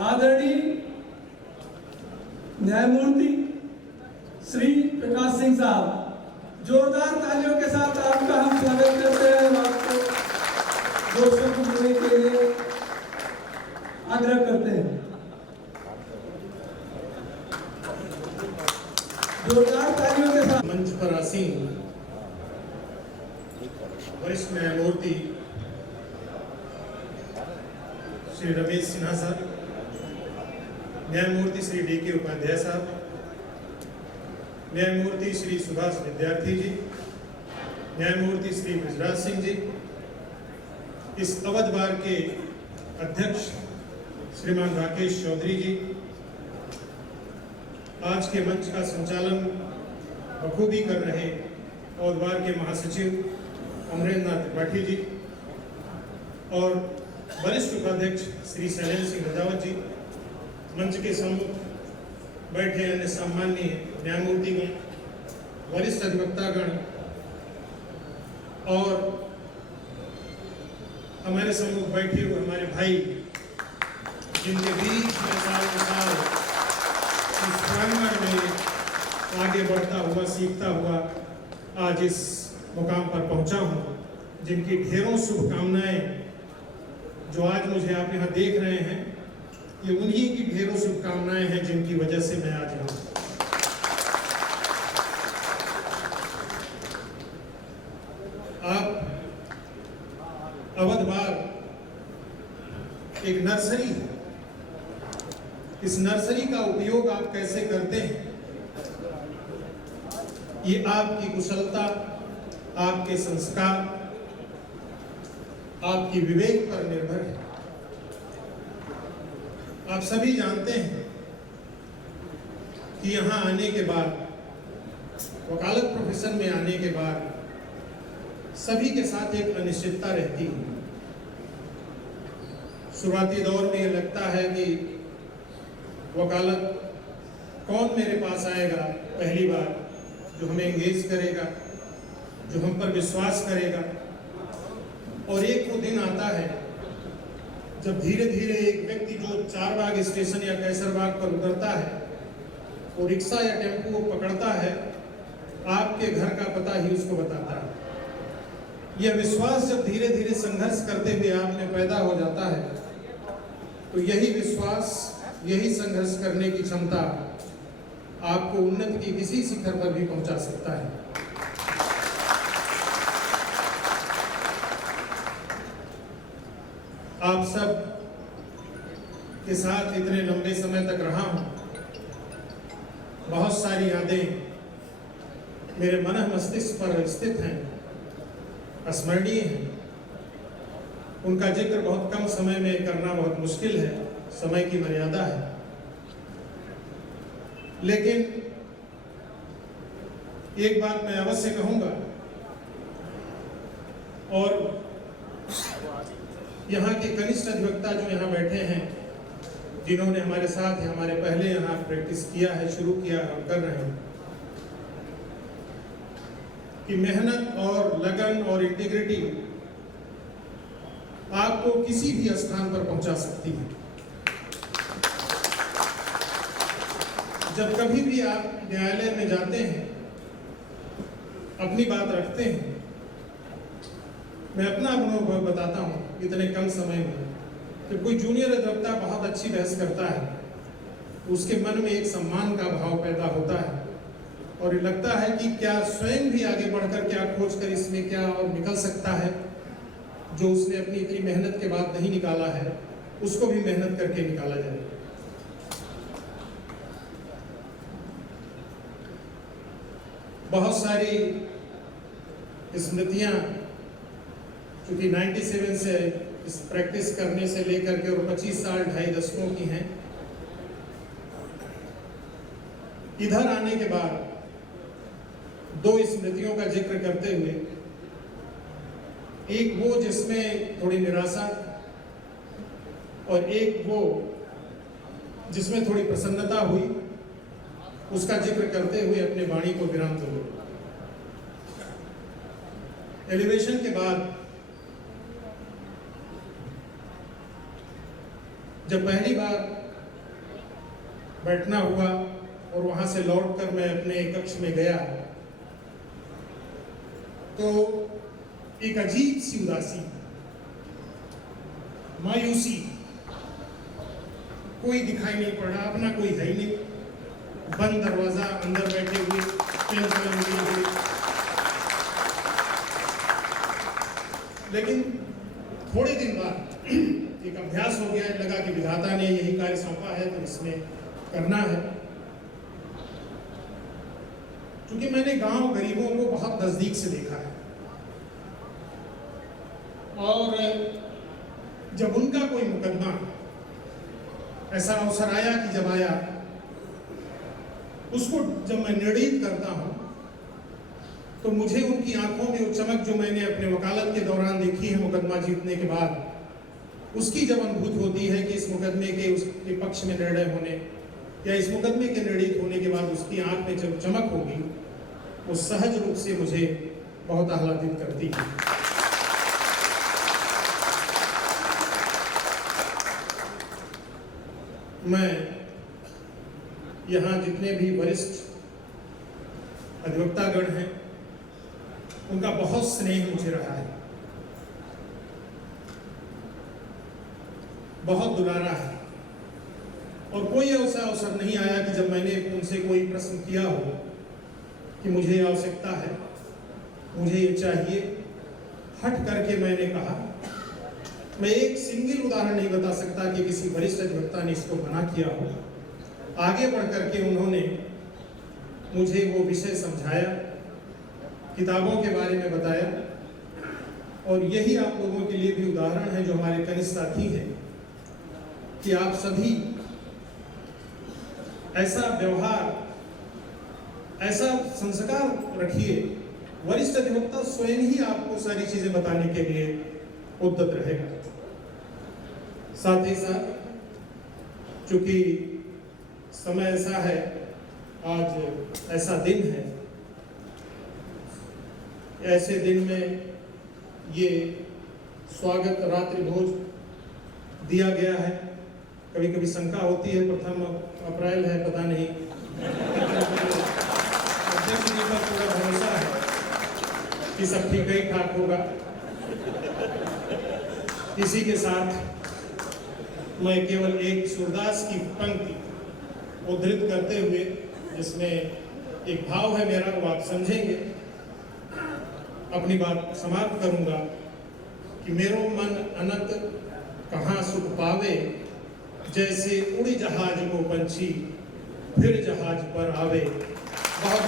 आदरणीय न्यायमूर्ति श्री प्रकाश सिंह साहब, जोरदार तालियों के साथ आपका हम स्वागत करते हैं और आपको दो शब्द बोलने के लिए आग्रह करते हैं। जोरदार तालियों के साथ मंच पर आसीन वरिष्ठ न्यायमूर्ति श्री रमेश सिन्हा साहब, न्यायमूर्ति श्री डी.के. उपाध्याय साहब, न्यायमूर्ति श्री सुभाष विद्यार्थी जी, न्यायमूर्ति श्री बृजराज सिंह जी, इस अवध बार के अध्यक्ष श्रीमान राकेश चौधरी जी, आज के मंच का संचालन बखूबी कर रहे अवध बार के महासचिव अमरेंद्र नाथ त्रिपाठी जी और वरिष्ठ उपाध्यक्ष श्री शैलेंद्र सिंह रजावत जी, मंच के सम्मुख बैठे अन्य सम्माननीय न्यायमूर्तिगण, वरिष्ठ अधिवक्तागण और हमारे सम्मुख बैठे हुए हमारे भाई, जिनके बीच में साल इस प्रांगण में आगे बढ़ता हुआ सीखता हुआ आज इस मुकाम पर पहुंचा हूं, जिनकी ढेरों शुभकामनाएं जो आज मुझे आप यहाँ देख रहे हैं, ये उन्हीं की ढेरों शुभकामनाएं हैं जिनकी वजह से मैं आज यहाँ। आप अवध बार एक नर्सरी है, इस नर्सरी का उपयोग आप कैसे करते हैं, ये आपकी कुशलता, आपके संस्कार, आपकी विवेक पर निर्भर है। आप सभी जानते हैं कि यहाँ आने के बाद, वकालत प्रोफेशन में आने के बाद सभी के साथ एक अनिश्चितता रहती है। शुरुआती दौर में ये लगता है कि वकालत कौन मेरे पास आएगा पहली बार, जो हमें एंगेज करेगा, जो हम पर विश्वास करेगा। और एक वो दिन आता है जब धीरे धीरे एक व्यक्ति जो चारबाग स्टेशन या कैसरबाग पर उतरता है, वो रिक्शा या टेम्पो पकड़ता है, आपके घर का पता ही उसको बताता है। यह विश्वास जब धीरे धीरे संघर्ष करते हुए आप में पैदा हो जाता है, तो यही विश्वास, यही संघर्ष करने की क्षमता आपको उन्नति की किसी शिखर पर भी पहुंचा सकता है। आप सब के साथ इतने लंबे समय तक रहा हूं, बहुत सारी यादें मेरे मन मस्तिष्क पर स्थित हैं, स्मरणीय हैं। उनका जिक्र बहुत कम समय में करना बहुत मुश्किल है, समय की मर्यादा है। लेकिन एक बात मैं अवश्य कहूंगा, और यहाँ के कनिष्ठ अधिवक्ता जो यहाँ बैठे हैं, जिन्होंने हमारे साथ हमारे पहले यहाँ प्रैक्टिस किया है, शुरू किया और कर रहे हैं, कि मेहनत और लगन और इंटीग्रिटी आपको किसी भी स्थान पर पहुंचा सकती है। जब कभी भी आप न्यायालय में जाते हैं, अपनी बात रखते हैं, मैं अपना अनुभव बताता हूँ इतने कम समय में, कि कोई जूनियर अधिवक्ता बहुत अच्छी बहस करता है, उसके मन में एक सम्मान का भाव पैदा होता है और ये लगता है कि क्या स्वयं भी आगे बढ़कर क्या खोज कर इसमें क्या और निकल सकता है, जो उसने अपनी इतनी मेहनत के बाद नहीं निकाला है, उसको भी मेहनत करके निकाला जाए। बहुत सारी स्मृतियां क्योंकि 97 से इस प्रैक्टिस करने से लेकर के और 25 साल 2.5 दशकों की हैं। इधर आने के बाद दो स्मृतियों का जिक्र करते हुए, एक वो जिसमें थोड़ी निराशा और एक वो जिसमें थोड़ी प्रसन्नता हुई, उसका जिक्र करते हुए अपने वाणी को विराम दूंगा। एलिवेशन के बाद जब पहली बार बैठना हुआ और वहां से लौटकर मैं अपने कक्ष में गया तो एक अजीब सी उदासी, मायूसी, कोई दिखाई नहीं पड़ा, अपना कोई है ही नहीं, बंद दरवाजा, अंदर बैठे हुए, पेन कलम लिए हुए। लेकिन थोड़े दिन बाद एक अभ्यास हो गया, लगा कि विधाता ने यही कार्य सौंपा है तो इसमें करना है। क्योंकि मैंने गांव गरीबों को बहुत नजदीक से देखा है और जब उनका कोई मुकदमा ऐसा अवसर आया कि जब आया उसको जब मैं निर्णित करता हूं तो मुझे उनकी आंखों में वो चमक जो मैंने अपने वकालत के दौरान देखी है मुकदमा जीतने के बाद, उसकी जब अनुभूति होती है कि इस मुकदमे के उसके पक्ष में निर्णय होने या इस मुकदमे के निर्णित होने के बाद उसकी आंख में जब चमक होगी, वो सहज रूप से मुझे बहुत आह्लादित करती है। मैं यहाँ जितने भी वरिष्ठ अधिवक्तागण हैं उनका बहुत स्नेह मुझे रहा है, बहुत दुलारा है और कोई ऐसा अवसर नहीं आया कि जब मैंने उनसे कोई प्रश्न किया हो कि मुझे आवश्यकता है, मुझे ये चाहिए, हट करके मैंने कहा। मैं एक सिंगल उदाहरण नहीं बता सकता कि किसी वरिष्ठ अधिवक्ता ने इसको मना किया हो। आगे बढ़ करके उन्होंने मुझे वो विषय समझाया, किताबों के बारे में बताया और यही आप लोगों के लिए भी उदाहरण है जो हमारे कनिष्ठ साथी हैं कि आप सभी ऐसा व्यवहार, ऐसा संस्कार रखिए। वरिष्ठ अधिवक्ता स्वयं ही आपको सारी चीजें बताने के लिए उद्यत रहेगा। साथ ही साथ चूंकि समय ऐसा है, आज ऐसा दिन है, ऐसे दिन में ये स्वागत रात्रि भोज दिया गया है। कभी कभी शंका होती है, प्रथम अप्रैल है, पता नहीं, अध्यक्ष जी पर पूरा भरोसा है कि सब ठीक ही ठाक होगा। इसी के साथ मैं केवल एक सूरदास की पंक्ति उद्धृत करते हुए, जिसमें एक भाव है मेरा, वो आप समझेंगे, अपनी बात समाप्त करूंगा कि मेरो मन अनंत कहाँ सुख पावे, जैसे उड़ी जहाज को पंछी फिर जहाज पर आवे। बहुत